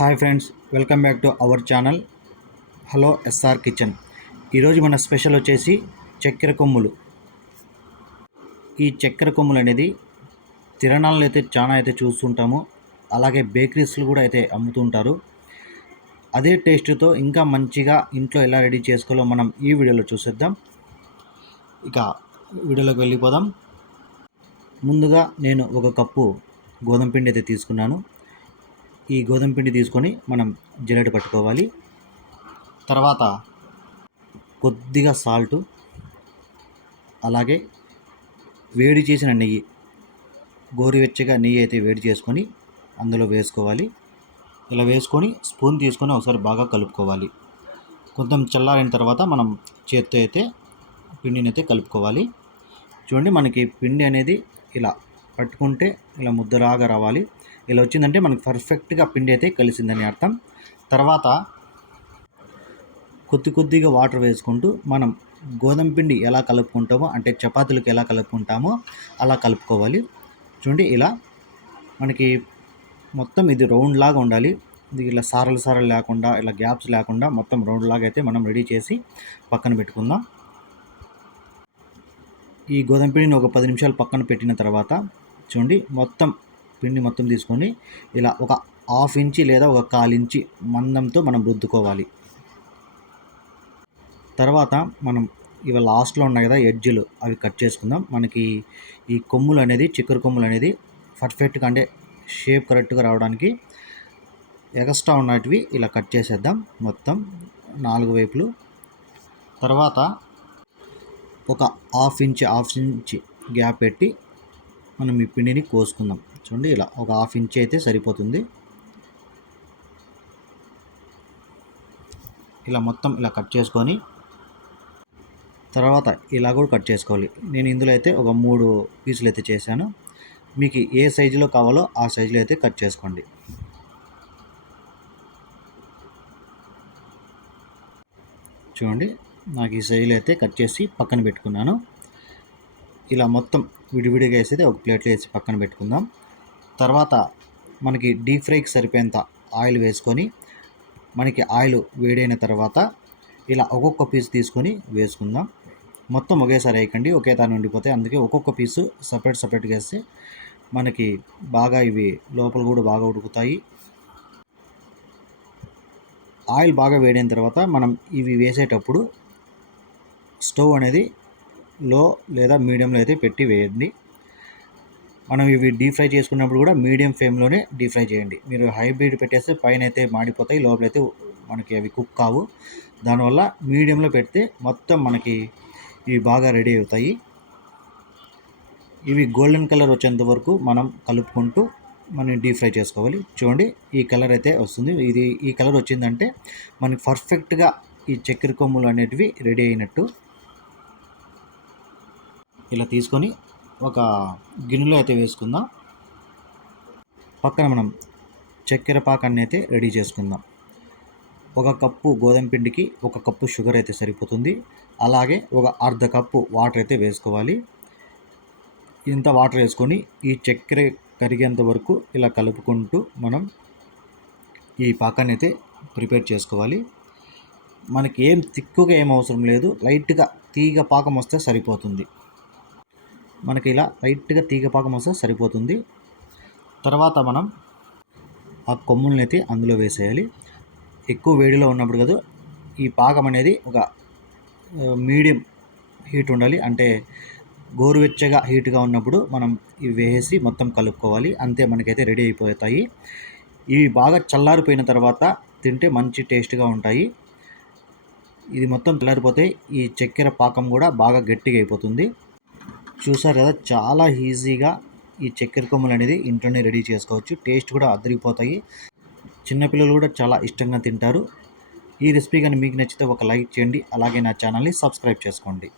Hi friends, welcome back to our channel hello SR kitchen. ఈరోజు మన special వచ్చేసి చక్కెర కొమ్ములు. ఈ చక్కెర కొమ్ములు అనేది తిరణాలను అయితే చాలా అయితే చూస్తుంటాము, అలాగే బేకరీస్లు కూడా అయితే అమ్ముతుంటారు. అదే టేస్ట్తో ఇంకా మంచిగా ఇంట్లో ఎలా రెడీ చేసుకోవాలో మనం ఈ వీడియోలో చూసేద్దాం. ఇక వీడియోలోకి వెళ్ళిపోదాం. ముందుగా నేను ఒక కప్పు గోధుమ పిండి అయితే తీసుకున్నాను. ఈ గోధుమ పిండి తీసుకొని మనం జల్లెడ పట్టుకోవాలి. తర్వాత కొద్దిగా సాల్టు, అలాగే వేడి చేసిన నెయ్యి, గోరువెచ్చగా నెయ్యి అయితే వేడి చేసుకొని అందులో వేసుకోవాలి. ఇలా వేసుకొని స్పూన్ తీసుకొని ఒకసారి బాగా కలుపుకోవాలి. కొంచెం చల్లారిన తర్వాత మనం చేత్తో అయితే పిండిని అయితే కలుపుకోవాలి. చూడండి, మనకి పిండి అనేది ఇలా పట్టుకుంటే ఇలా ముద్దలాగా రావాలి. ఇలా వచ్చిందంటే మనకి పర్ఫెక్ట్గా పిండి అయితే కలిసిందని అర్థం. తర్వాత కొద్దిగా వాటర్ వేసుకుంటూ మనం గోధుమ పిండి ఎలా కలుపుకుంటామో, అంటే చపాతీలకు ఎలా కలుపుకుంటామో అలా కలుపుకోవాలి. చూడండి, ఇలా మనకి మొత్తం ఇది రౌండ్ లాగా ఉండాలి. ఇది ఇలా సారలు లేకుండా, ఇలా గ్యాప్స్ లేకుండా మొత్తం రౌండ్ లాగా అయితే మనం రెడీ చేసి పక్కన పెట్టుకుందాం. ఈ గోధుమ పిండిని ఒక 10 నిమిషాలు పక్కన పెట్టిన తర్వాత చూడండి, పిండి మొత్తం తీసుకొని ఇలా ఒక 1/2 ఇంచి లేదా ఒక 1/4 ఇంచి మందంతో మనం రుద్దుకోవాలి. తర్వాత మనం ఇవి లాస్ట్లో ఉన్నాయి కదా ఎడ్జ్లు, అవి కట్ చేసుకుందాం. మనకి ఈ కొమ్ములు అనేది, చక్కెర కొమ్ములు అనేది పర్ఫెక్ట్గా, అంటే షేప్ కరెక్ట్గా రావడానికి ఎక్స్ట్రా ఉన్నటివి ఇలా కట్ చేసేద్దాం మొత్తం 4 వైపులు. తర్వాత ఒక 1/2 ఇంచి గ్యాప్ పెట్టి మనం ఈ పిండిని కోసుకుందాం. చూడండి, ఇలా ఒక 1/2 ఇంచి అయితే సరిపోతుంది. ఇలా మొత్తం ఇలా కట్ చేసుకొని తర్వాత ఇలా కూడా కట్ చేసుకోవాలి. నేను ఇందులో అయితే ఒక 3 పీసులు అయితే చేశాను. మీకు ఏ సైజులో కావాలో ఆ సైజులో అయితే కట్ చేసుకోండి. చూడండి, నాకు ఈ సైజులో అయితే కట్ చేసి పక్కన పెట్టుకున్నాను. ఇలా మొత్తం విడివిడిగా వేసి ఒక ప్లేట్లో వేసి పక్కన పెట్టుకుందాం. తర్వాత మనకి డీప్ ఫ్రైకి సరిపోయేంత ఆయిల్ వేసుకొని, మనకి ఆయిల్ వేడైన తర్వాత ఇలా ఒక్కొక్క పీస్ తీసుకొని వేసుకుందాం. మొత్తం ఒకేసారి వేయకండి, ఒకే తాను ఉండిపోతాయి. అందుకే ఒక్కొక్క పీసు సపరేట్గా వేస్తే మనకి బాగా ఇవి లోపల కూడా బాగా ఉడుకుతాయి. ఆయిల్ బాగా వేడైన తర్వాత మనం ఇవి వేసేటప్పుడు స్టవ్ అనేది లో లేదా మీడియంలో అయితే పెట్టి వేయండి. మనం ఇవి డీప్ ఫ్రై చేసుకున్నప్పుడు కూడా మీడియం ఫ్లేమ్లోనే డీప్ ఫ్రై చేయండి. మీరు హైబ్రిడ్ పెట్టేస్తే పైన అయితే మాడిపోతాయి, లోపలైతే మనకి అవి కుక్ కావు. దానివల్ల మీడియంలో పెడితే మొత్తం మనకి ఇవి బాగా రెడీ అవుతాయి. ఇవి గోల్డెన్ కలర్ వచ్చేంత వరకు మనం కలుపుకుంటూ మనం డీప్ ఫ్రై చేసుకోవాలి. చూడండి, ఈ కలర్ అయితే వస్తుంది. ఈ కలర్ వచ్చిందంటే మనకి పర్ఫెక్ట్గా ఈ చక్కెర కొమ్ములు అనేటివి రెడీ అయినట్టు. ఇలా తీసుకొని ఒక గిన్నెలో అయితే వేసుకుందాం. పక్కన మనం చక్కెర పాకాన్ని అయితే రెడీ చేసుకుందాం. 1 కప్పు గోధుమ పిండికి 1 కప్పు షుగర్ అయితే సరిపోతుంది. అలాగే ఒక 1/2 కప్పు వాటర్ అయితే వేసుకోవాలి. ఇంత వాటర్ వేసుకొని ఈ చక్కెర కరిగేంత వరకు ఇలా కలుపుకుంటూ మనం ఈ పాకాన్ని అయితే ప్రిపేర్ చేసుకోవాలి. మనకి తిక్కుగా ఏం అవసరం లేదు, లైట్గా తీగ పాకం వస్తే సరిపోతుంది. మనకి ఇలా లైట్గా తీగ పాకం వస్తే సరిపోతుంది. తర్వాత మనం ఆ కొమ్ముల్ని అయితే అందులో వేసేయాలి. ఎక్కువ వేడిలో ఉన్నప్పుడు కదా, ఈ పాకం అనేది ఒక మీడియం హీట్ ఉండాలి. అంటే గోరువెచ్చగా హీట్గా ఉన్నప్పుడు మనం ఇవి వేసి మొత్తం కలుపుకోవాలి. అంతే, మనకైతే రెడీ అయిపోతాయి. ఇవి బాగా చల్లారిపోయిన తర్వాత తింటే మంచి టేస్ట్గా ఉంటాయి. ఇది మొత్తం చల్లారిపోతే ఈ చక్కెర పాకం కూడా బాగా గట్టిగా అయిపోతుంది. చూసారు కదా, చాలా ఈజీగా ఈ చక్కెర కొమ్ములు అనేది ఇంట్లోనే రెడీ చేసుకోవచ్చు. టేస్ట్ కూడా అదిరిపోతాయి. చిన్నపిల్లలు కూడా చాలా ఇష్టంగా తింటారు. ఈ రెసిపీ కానీ మీకు నచ్చితే ఒక లైక్ చేయండి, అలాగే నా ఛానల్ని సబ్స్క్రైబ్ చేసుకోండి.